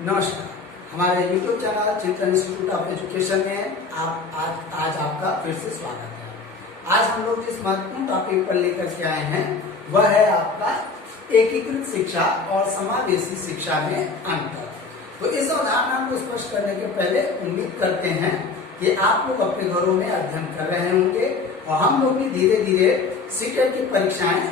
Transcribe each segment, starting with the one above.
नमस्कार। हमारे YouTube channel चिंतन इंस्टीट्यूट ऑफ एजुकेशन में आज आपका फिर से स्वागत है। आज हम लोग जिस महत्वपूर्ण टॉपिक पर लेकर के आए हैं वह है आपका एकीकृत शिक्षा और समावेशी शिक्षा में अंतर। तो इस अवधारणा को स्पष्ट करने के पहले उम्मीद करते हैं कि आप लोग अपने घरों में अध्ययन कर रहे होंगे और हम लोग भी धीरे धीरे सीटेट की परीक्षाएं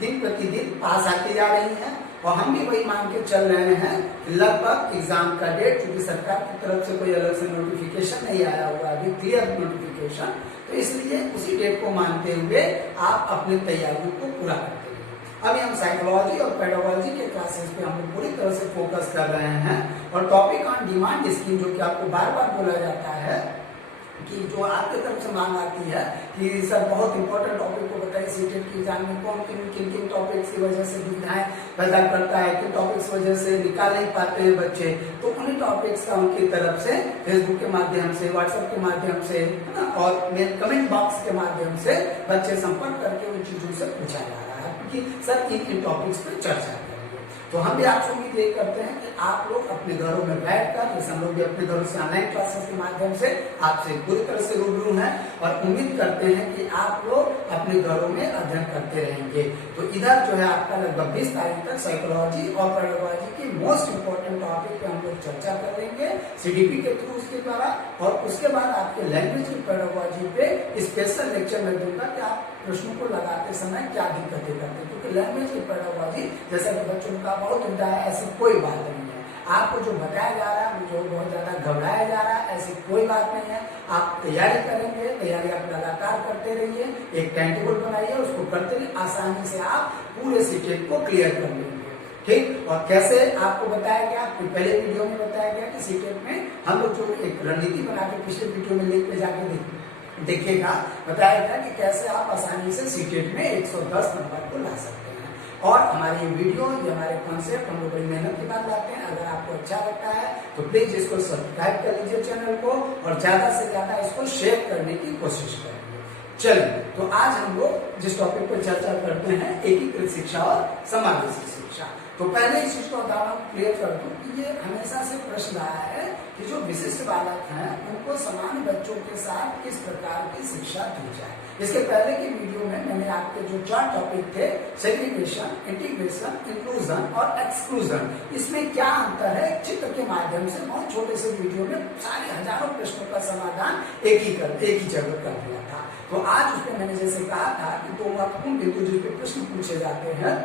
दिन प्रतिदिन पास आती जा रही हैं और हम भी वही मान के चल रहे हैं। लगभग एग्जाम का डेट, क्योंकि सरकार की तरफ से कोई अलग से नोटिफिकेशन नहीं आया हुआ अभी, क्लियर नोटिफिकेशन, तो इसलिए उसी डेट को मानते हुए आप अपनी तैयारियों को पूरा करते हैं। अभी हम साइकोलॉजी और पेडागोजी के क्लासेस पे हम लोग पूरी तरह से फोकस कर रहे हैं और टॉपिक ऑन डिमांड स्कीम, जो कि आपको बार बार बोला जाता है कि जो आपके तरफ से मांग आती है कि सर बहुत इंपॉर्टेंट टॉपिक को बताइए, सीटेट की एग्जाम में कौन किन टॉपिक्स की वजह से दुविधाएं पैदा करता है, किन टॉपिक्स की वजह से निकाल नहीं पाते हैं बच्चे, तो उन्हीं टॉपिक्स का उनकी तरफ से फेसबुक के माध्यम से, व्हाट्सएप के माध्यम से, है ना, और मेल कमेंट बॉक्स के माध्यम से बच्चे संपर्क करके उन चीजों से पूछा जा रहा है कि सर इन टॉपिक्स पर चर्चा करेंगे। तो हम भी आपसे उम्मीद यही करते हैं कि आप लोग अपने घरों में बैठकर, जैसे हम लोग भी अपने घरों से ऑनलाइन क्लासेस के माध्यम से आपसे पूरी तरह से रूबरू हैं और उम्मीद करते हैं कि आप लोग अपने घरों में अध्ययन करते रहेंगे। तो इधर जो है आपका लगभग 20 तारीख तक साइकोलॉजी और पेडागोजी की मोस्ट इंपोर्टेंट टॉपिक पे हम लोग चर्चा करेंगे सीडीपी के थ्रू उसके द्वारा, और उसके बाद आपके लैंग्वेज की पेडागोजी पे स्पेशल लेक्चर में दूंगा कि आप प्रश्नों को लगाते समय क्या दिक्कतें करते हैं, क्योंकि लैंग्वेज की पेडागोजी जैसा कि बच्चों का बहुत चिंता है, ऐसी कोई बात नहीं है। आपको जो बताया जा रहा है, जो बहुत ज्यादा घबराया जा रहा है, ऐसी कोई बात नहीं है। आप तैयारी करेंगे, तैयारी आप लगातार करते रहिए, एक टाइम टेबल बनाइए, उसको करते रहिए, आसानी से आप पूरे सीटेट को क्लियर कर लेंगे। ठीक, और कैसे आपको बताया गया, पहले वीडियो में बताया गया कि सीटेट में हम लोग जो एक रणनीति बना के पिछले वीडियो में लिंक पे जाके देखिएगा, बताया था कि कैसे आप आसानी से सीटेट में 110 नंबर को ला सकते हैं। और हमारी वीडियो, ये हमारे कॉन्सेप्ट हम लोग बड़ी मेहनत के बाद लाते हैं। अगर आपको अच्छा लगता है तो प्लीज इसको सब्सक्राइब कर लीजिए चैनल को और ज्यादा से ज्यादा इसको शेयर करने की कोशिश करेंगे। चलिए, तो आज हम लोग जिस टॉपिक पर चर्चा करते हैं एकीकृत शिक्षा और समावेशी शिक्षा। तो पहले इस चीज को उदाहरण क्लियर कर दूं कि ये हमेशा से प्रश्न रहा है कि जो विशिष्ट बालक हैं उनको सामान्य बच्चों के साथ किस प्रकार की शिक्षा दी जाए। इसके पहले की वीडियो में मैंने आपके जो 4 टॉपिक थे, सेग्रीगेशन, इंटीग्रेशन, इंक्लूजन और एक्सक्लूजन, इसमें क्या अंतर है, चित्र के माध्यम से बहुत छोटे से वीडियो में सारे हजारों प्रश्नों का समाधान एक ही जगह कर दिया था। तो आज उसमें मैंने जैसे कहा था कि 2 महत्वपूर्ण बिंदु जिस पे प्रश्न पूछे जाते हैं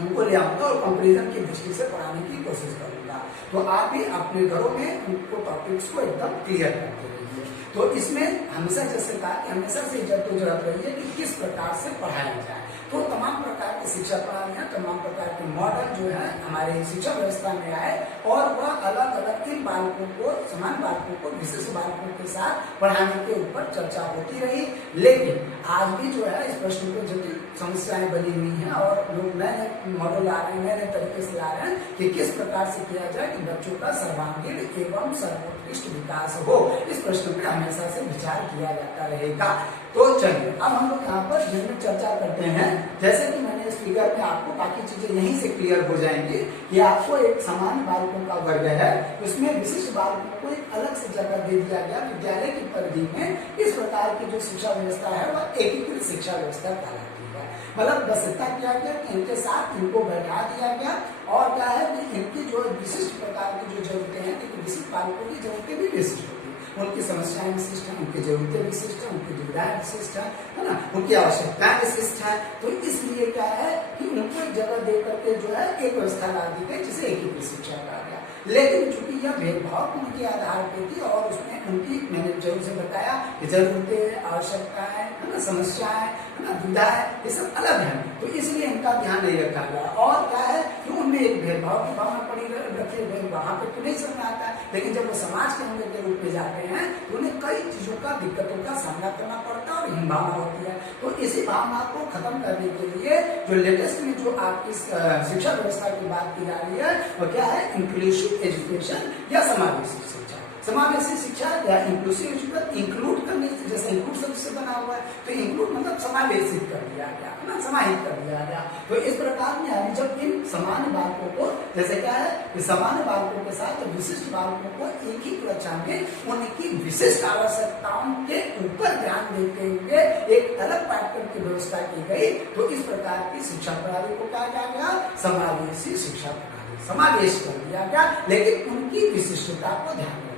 उनको ले आऊंगा और कंपेरिजन की दृष्टि से पढ़ाने की कोशिश करूंगा। तो आप भी अपने घरों में उनको टॉपिक्स को एकदम क्लियर करते रहिए। तो इसमें हमेशा जैसे कहा कि हमेशा से जरूरत रही है कि किस प्रकार से पढ़ाया जाए। तो तमाम प्रकार की शिक्षा प्रणालियां, तमाम प्रकार के मॉडल जो है हमारे शिक्षा व्यवस्था में आए और वह अलग अलग इन बालकों को, समान बालकों को विशिष्ट बालकों के साथ पढ़ाने के ऊपर चर्चा होती रही। लेकिन आज भी जो है इस प्रश्न को जटिल समस्याएं बनी हुई हैं और लोग नए नए मॉडल ला रहे हैं, नए नए तरीके से ला रहे हैं कि किस प्रकार से किया जाए कि बच्चों का सर्वांगीण एवं सर्वोत्कृष्ट विकास हो। इस प्रश्न पे हमेशा से विचार किया जाता रहेगा। तो चलिए, अब हम लोग यहाँ पर जिनमें चर्चा करते हैं, जैसे कि मैंने इस फिगर में आपको बाकी चीजें यहीं से क्लियर हो जाएंगी कि आपको एक समान बालकों का वर्ग है, उसमें विशिष्ट बालकों को एक अलग से जगह दे दिया गया। विद्यालय की परिधि में इस प्रकार की जो शिक्षा व्यवस्था है वह एकीकृत शिक्षा व्यवस्था कहलाती है। मतलब बस इतना किया गया कि इनके साथ इनको बैठा दिया गया और क्या है कि इनकी जो विशिष्ट प्रकार की जो जरूरतें हैं, क्योंकि विशिष्ट बालकों की जरूरतें भी विशिष्ट होती है, उनकी समस्याएं विशिष्ट हैं, उनकी जरूरतें विशिष्ट हैं, उनकी दुविधाएं विशिष्ट है ना, उनकी आवश्यकताएं विशिष्ट है। तो इसलिए क्या है कि उनको एक जगह दे करके जो है एक व्यवस्था ला दी गई जिसे एकीकृत शिक्षा कहा गया। लेकिन चूंकि यह भेदभाव उनके आधार पर थी और उसमें उनकी, मैंने जरूर से बताया कि जरूरतें, आवश्यकताएं, है ना, समस्याएं, है ना, दुविधाएं, ये सब अलग है, तो इसलिए इनका ध्यान नहीं रखा गया। और क्या है कि उनमें एक भेदभाव की भावना पड़ी रखी है, वहां पे तो नहीं समझ आता है, लेकिन जब वो समाज के अंग के रूप में जाते हैं तो उन्हें कई चीजों का, दिक्कतों का सामना करना पड़ता है और हीन भावना होती है। तो इसी भावना को खत्म करने के लिए जो लेटेस्ट में जो आपकी शिक्षा व्यवस्था की बात की जा रही है वो क्या है, इंक्लूसिव एजुकेशन या समावेशी शिक्षा। समावेशी शिक्षा या इंक्लूसिव एजुकेशन, इंक्लूड करने से, जैसे इंक्लूड शब्द से बना हुआ है तो इंक्लूड मतलब समावेशित कर दिया गया है ना, समाहित कर दिया गया। तो इस प्रकार में यानी जब इन सामान्य बालकों को, जैसे क्या है कि सामान्य बालकों के साथ विशिष्ट बालकों को एक ही कक्षा में उनकी विशिष्ट आवश्यकताओं के ऊपर ध्यान देते हुए एक अलग पाठ्यक्रम की व्यवस्था की गई। तो इस प्रकार की शिक्षा प्रणाली को कहा गया समावेशी शिक्षा प्रणाली, समावेश कर दिया गया, लेकिन उनकी विशिष्टता को ध्यान रखा।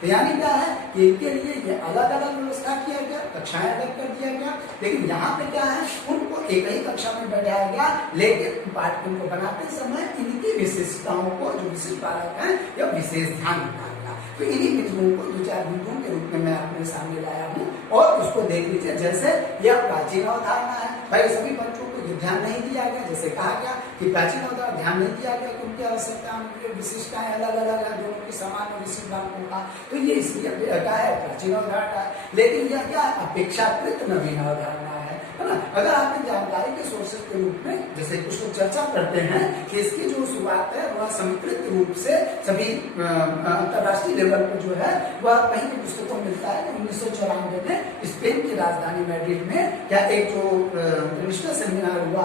तो यानी क्या है कि इनके लिए ये अलग अलग व्यवस्था किया गया, कक्षाएं अलग कर दिया गया, लेकिन यहाँ पे क्या है उनको एक ही कक्षा में बैठाया गया, लेकिन पाठ्यक्रम को बनाते समय इनकी विशेषताओं को, जो विशिष्ट बालक है, यह विशेष ध्यान रखा गया। तो इन्हीं बिंदुओं को 2-4 बिंदुओं के रूप में मैं अपने सामने लाया हूँ और उसको देख लीजिए। जैसे यह प्राचीन अवधारणा है, भाई सभी बच्चों को ये ध्यान नहीं दिया गया, जैसे कहा गया कि प्राचीन अवधारणा ध्यान नहीं दिया गया कि उनकी आवश्यकता, उनकी विशिष्टताएं अलग अलग है, दोनों की समान और विशिष्ट बालकों का, तो ये इसलिए क्या है प्राचीन अवधारणा है। लेकिन यह क्या अपेक्षाकृत नवीन अवधारणा है ना। अगर आपकी जानकारी के सोर्सेज के रूप में जैसे कुछ लोग चर्चा करते हैं कि इसकी जो शुरुआत है वह समीकृत रूप से सभी अंतरराष्ट्रीय लेवल पर जो है वह कहीं भी पुस्तकों में मिलता है। 1994 में स्पेन की राजधानी मैड्रिड में क्या एक जो इंटरनेशनल सेमिनार हुआ,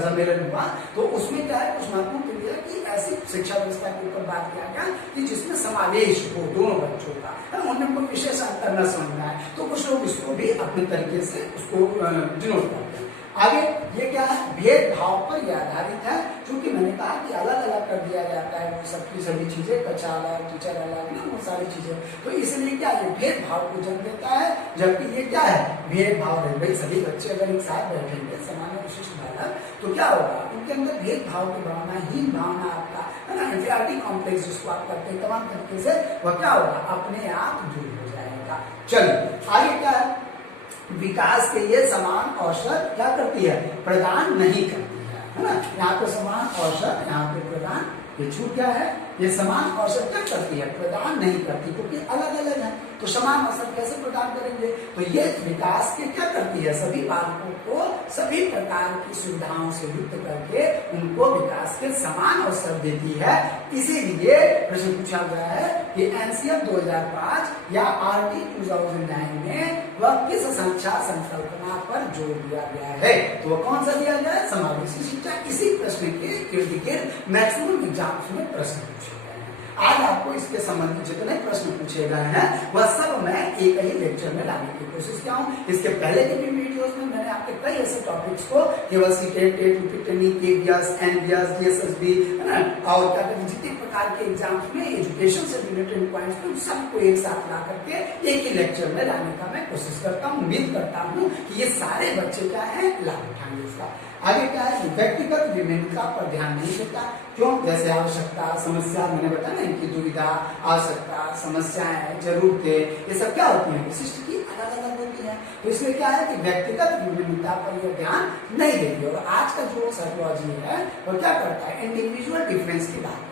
सम्मेलन हुआ, तो उसमें क्या है कुछ महत्वपूर्ण क्लियर की ऐसी शिक्षा व्यवस्था के ऊपर बात किया गया कि जिसमें समावेश हो दोनों बच्चों का, उनमें कोई विशेष अंतर न समझ में आए। तो कुछ लोग इसको भी अपने तरीके से उसको डिनोट करते हैं। आगे ये क्या है भेदभाव पर यह आधारित है, क्योंकि मैंने कहा कि अलग अलग कर दिया जाता है वो सबकी सभी चीजें, कक्षा अलग, टीचर अलग ना, वो सारी चीजें, तो इसलिए क्या ये भेदभाव को जन्म देता है। जबकि ये क्या है भेदभाव है, भाई सभी बच्चे अगर एक साथ बैठेंगे सामान्य विशिष्ट बालक, तो क्या होगा उनके अंदर भेदभाव की भावना, हीन भावना, आपका है ना इंफीरियरिटी कॉम्प्लेक्स जिसको आप करते हैं तमाम तरीके से, वह क्या होगा अपने आप दूर हो जाएगा। चलिए आगे क्या है, विकास के लिए समान अवसर क्या करती है प्रदान नहीं करती है ना। यहाँ पे समान अवसर, यहाँ पे प्रदान, ये छूट क्या है, ये समान अवसर क्या करती है प्रदान नहीं करती, क्योंकि अलग अलग है। तो समान अवसर कैसे प्रदान करेंगे, तो ये विकास के क्या करती है सभी बालकों को सभी प्रकार की सुविधाओं से युक्त करके उनको विकास के समान अवसर देती है। इसीलिए प्रश्न पूछा गया है कि एनसीएफ 2005 या आरटी 2009 में वह किस शिक्षा संकल्पना पर जोर दिया गया है, तो वह कौन सा दिया गया है समावेशी शिक्षा। इसी प्रश्न के इर्द गिर्द मैक्सिमम एग्जाम्स में प्रश्न पूछे गए हैं। आज आपको इसके संबंधित जितने प्रश्न पूछे गए हैं वह सब मैं एक ही लेक्चर में लाने की कोशिश किया हूँ। इसके पहले के भी वीडियोस में मैंने आपके कई ऐसे टॉपिक्स को केवल सीटेट, केवीएस, एनवीएस, डीएसएसबी है ना, और क्या कहते हैं जितने प्रकार के एग्जाम्स में एजुकेशन से रिलेटेड पॉइंट्स को सबको एक साथ ला करके एक ही लेक्चर में लाने का मैं कोशिश करता हूँ। उम्मीद करता हूँ कि ये सारे बच्चे क्या है लाभ उठाएंगे इसका। आगे क्या है व्यक्तिगत विभिन्नता पर ध्यान नहीं देता, क्यों, जैसे आवश्यकता, समस्या, मैंने बताया ना इनकी दुविधा, आवश्यकता, समस्याएं, जरूरतें, ये सब क्या होती है विशिष्ट की अलग अलग होती है। तो इसमें क्या है कि व्यक्तिगत विभिन्नता पर यह ध्यान नहीं देती। और आज का जो साइकोलॉजी है वो क्या करता है इंडिविजुअल डिफरेंस की बात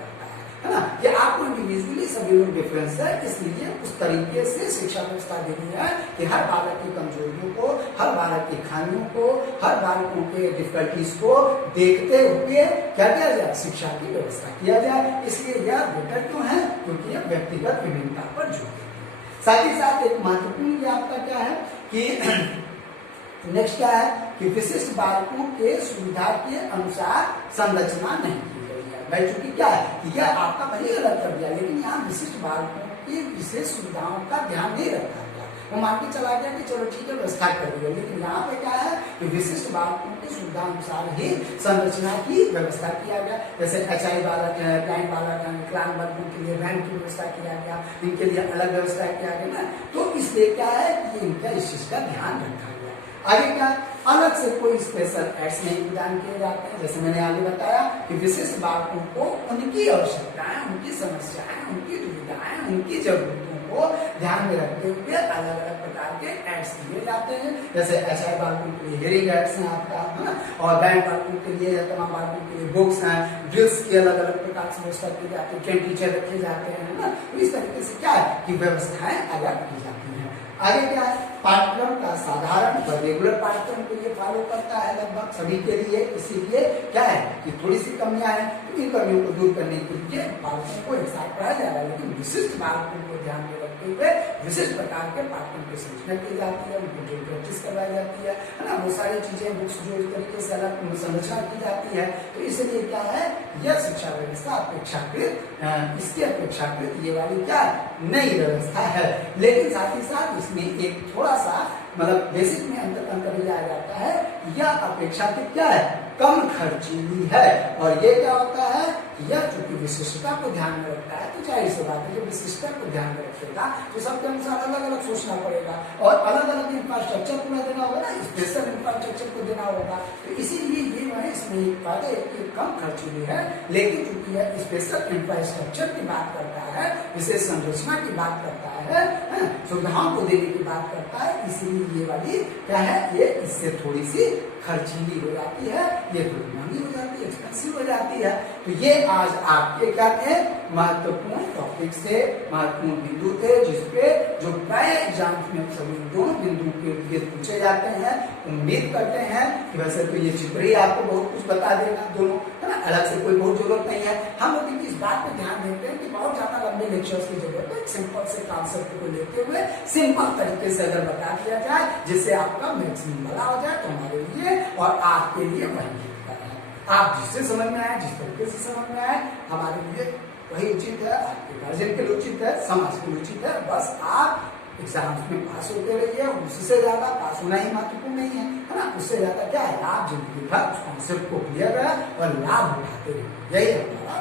है ना, कि आपको इंडिविजुअली सभी लोग डिफरेंस है, इसलिए उस तरीके से शिक्षा व्यवस्था देनी है कि हर बालक की कमजोरियों को, हर बालक की खामियों को, हर बालकों के डिफिकल्टीज को देखते हुए क्या किया जाए शिक्षा की व्यवस्था किया जाए। इसलिए यह बेटर क्यों है, क्योंकि यह व्यक्तिगत विभिन्नता पर जोर देती है। साथ ही साथ एक महत्वपूर्ण आपका क्या है कि नेक्स्ट क्या है कि विशिष्ट बालकों के सुविधा के अनुसार संरचना नहीं भाई, चूंकि क्या है कि यह आपका भले अलग कर दिया, लेकिन यहाँ विशिष्ट बालकों की विशेष सुविधाओं का ध्यान नहीं रखा गया। वो मान के चला गया कि चलो ठीक है व्यवस्था कर दी, लेकिन यहाँ पे क्या है कि विशिष्ट बालकों की सुविधा अनुसार ही संरचना की व्यवस्था किया गया। जैसे HI बालक है, ब्लाइंड बालक है, विकलांग बालकों के लिए रैंक की व्यवस्था किया गया, इनके लिए अलग व्यवस्था किया गया ना। तो इसलिए क्या है कि इनका इस चीज का ध्यान रखा गया। आगे क्या अलग से कोई स्पेशल एड्स नहीं प्रदान किए जाते हैं। जैसे मैंने आगे बताया कि विशिष्ट बालकों को उनकी आवश्यकताएं, उनकी समस्याएं, उनकी दुविधाएं, उनकी जरूरतों को ध्यान में रखते हुए अलग अलग प्रकार के एड्स दिए जाते हैं। जैसे HI बालकों के लिए हेयरिंग एड्स हैं आपका, है ना, और ब्लाइंड बालकों के लिए या तमाम बालकों के लिए बुक्स हैं, ड्रिल्स की अलग अलग प्रकार से व्यवस्था की जाती है, ट्रेन टीचर रखे जाते हैं ना। तो इस तरीके से क्या है कि व्यवस्थाएं अलग की जाती है। आगे क्या है पाठ्यक्रम का साधारण व रेगुलर पाठ्यक्रम के लिए फॉलो करता है लगभग सभी के लिए। इसीलिए क्या है कि थोड़ी सी कमियां हैं। इन कमियों को दूर करने के लिए बालकों को एक साथ पढ़ाया जा रहा है, लेकिन विशिष्ट बालकों को ध्यान में रखते हुए विशिष्ट प्रकार के पाठ्यक्रम की संरचना की जाती है, उनको जो प्रैक्टिस करवाई जाती है ना, वो सारी चीजें बुक्स जो इस तरीके से अलग संरचना की जाती है। तो इसलिए क्या है, यह शिक्षा व्यवस्था अपेक्षाकृत इसकी अपेक्षाकृत ये वाली क्या नई व्यवस्था है। लेकिन साथ ही साथ इसमें एक थोड़ा सा मतलब बेसिक में अंतर यह आ जाता है, यह अपेक्षाकृत क्या है, कम खर्चीली है। और ये क्या होता है, यह चूंकि विशिष्टता को ध्यान में रखता है, तो जाहिर सी बात है जो विशिष्टता को ध्यान में रखेगा तो सबके अनुसार अलग अलग सोचना पड़ेगा और अलग अलग इंफ्रास्ट्रक्चर पूरा देना होगा ना, स्पेशल इंफ्रास्ट्रक्चर को देना होगा। तो इसीलिए ये वह इसमें एक बात है कि कम खर्चीली है, लेकिन चूंकि यह स्पेशल इंफ्रास्ट्रक्चर की बात करता है, विशेष संरचना की बात करता है, सुविधाओं को देने की बात करता है, इसीलिए ये वाली क्या है, ये इससे थोड़ी सी खर्चीली हो जाती है, ये थोड़ी महंगी हो जाती है, एक्सपेंसिव हो जाती है। तो ये आज आपके क्या थे, महत्वपूर्ण टॉपिक से महत्वपूर्ण बिंदु थे, जिसपे जो प्राय एग्जाम में सभी दोनों बिंदु के लिए पूछे जाते हैं। उम्मीद करते हैं कि वैसे तो ये चित्र ही आपको बहुत कुछ बता देगा दोनों, है ना, अलग से कोई बहुत जरूरत नहीं है। हम लोग इस बात पे ध्यान देते हैं कि बहुत ज्यादा लंबे लेक्चर्स की जरूरत है, सिंपल से कॉन्सेप्ट को लेते हुए सिंपल तरीके से अगर बता दिया जाए जिससे आपका मैक्सिमम भला हो जाए, तो हमारे लिए और आपके लिए वही आप जिससे समझ में आए, जिस तरीके से समझ में आए, हमारे लिए वही उचित है, आपके गार्जियन के लिए उचित है, समाज के लिए उचित है। बस आप एग्जाम्स में पास होते रहिए, उससे ज्यादा पास होना ही महत्वपूर्ण नहीं है ना, उससे ज्यादा क्या है, आप जिंदगी भर उस कॉन्सेप्ट को क्लियर करें और लाभ उठाते रहिए, यही हमारा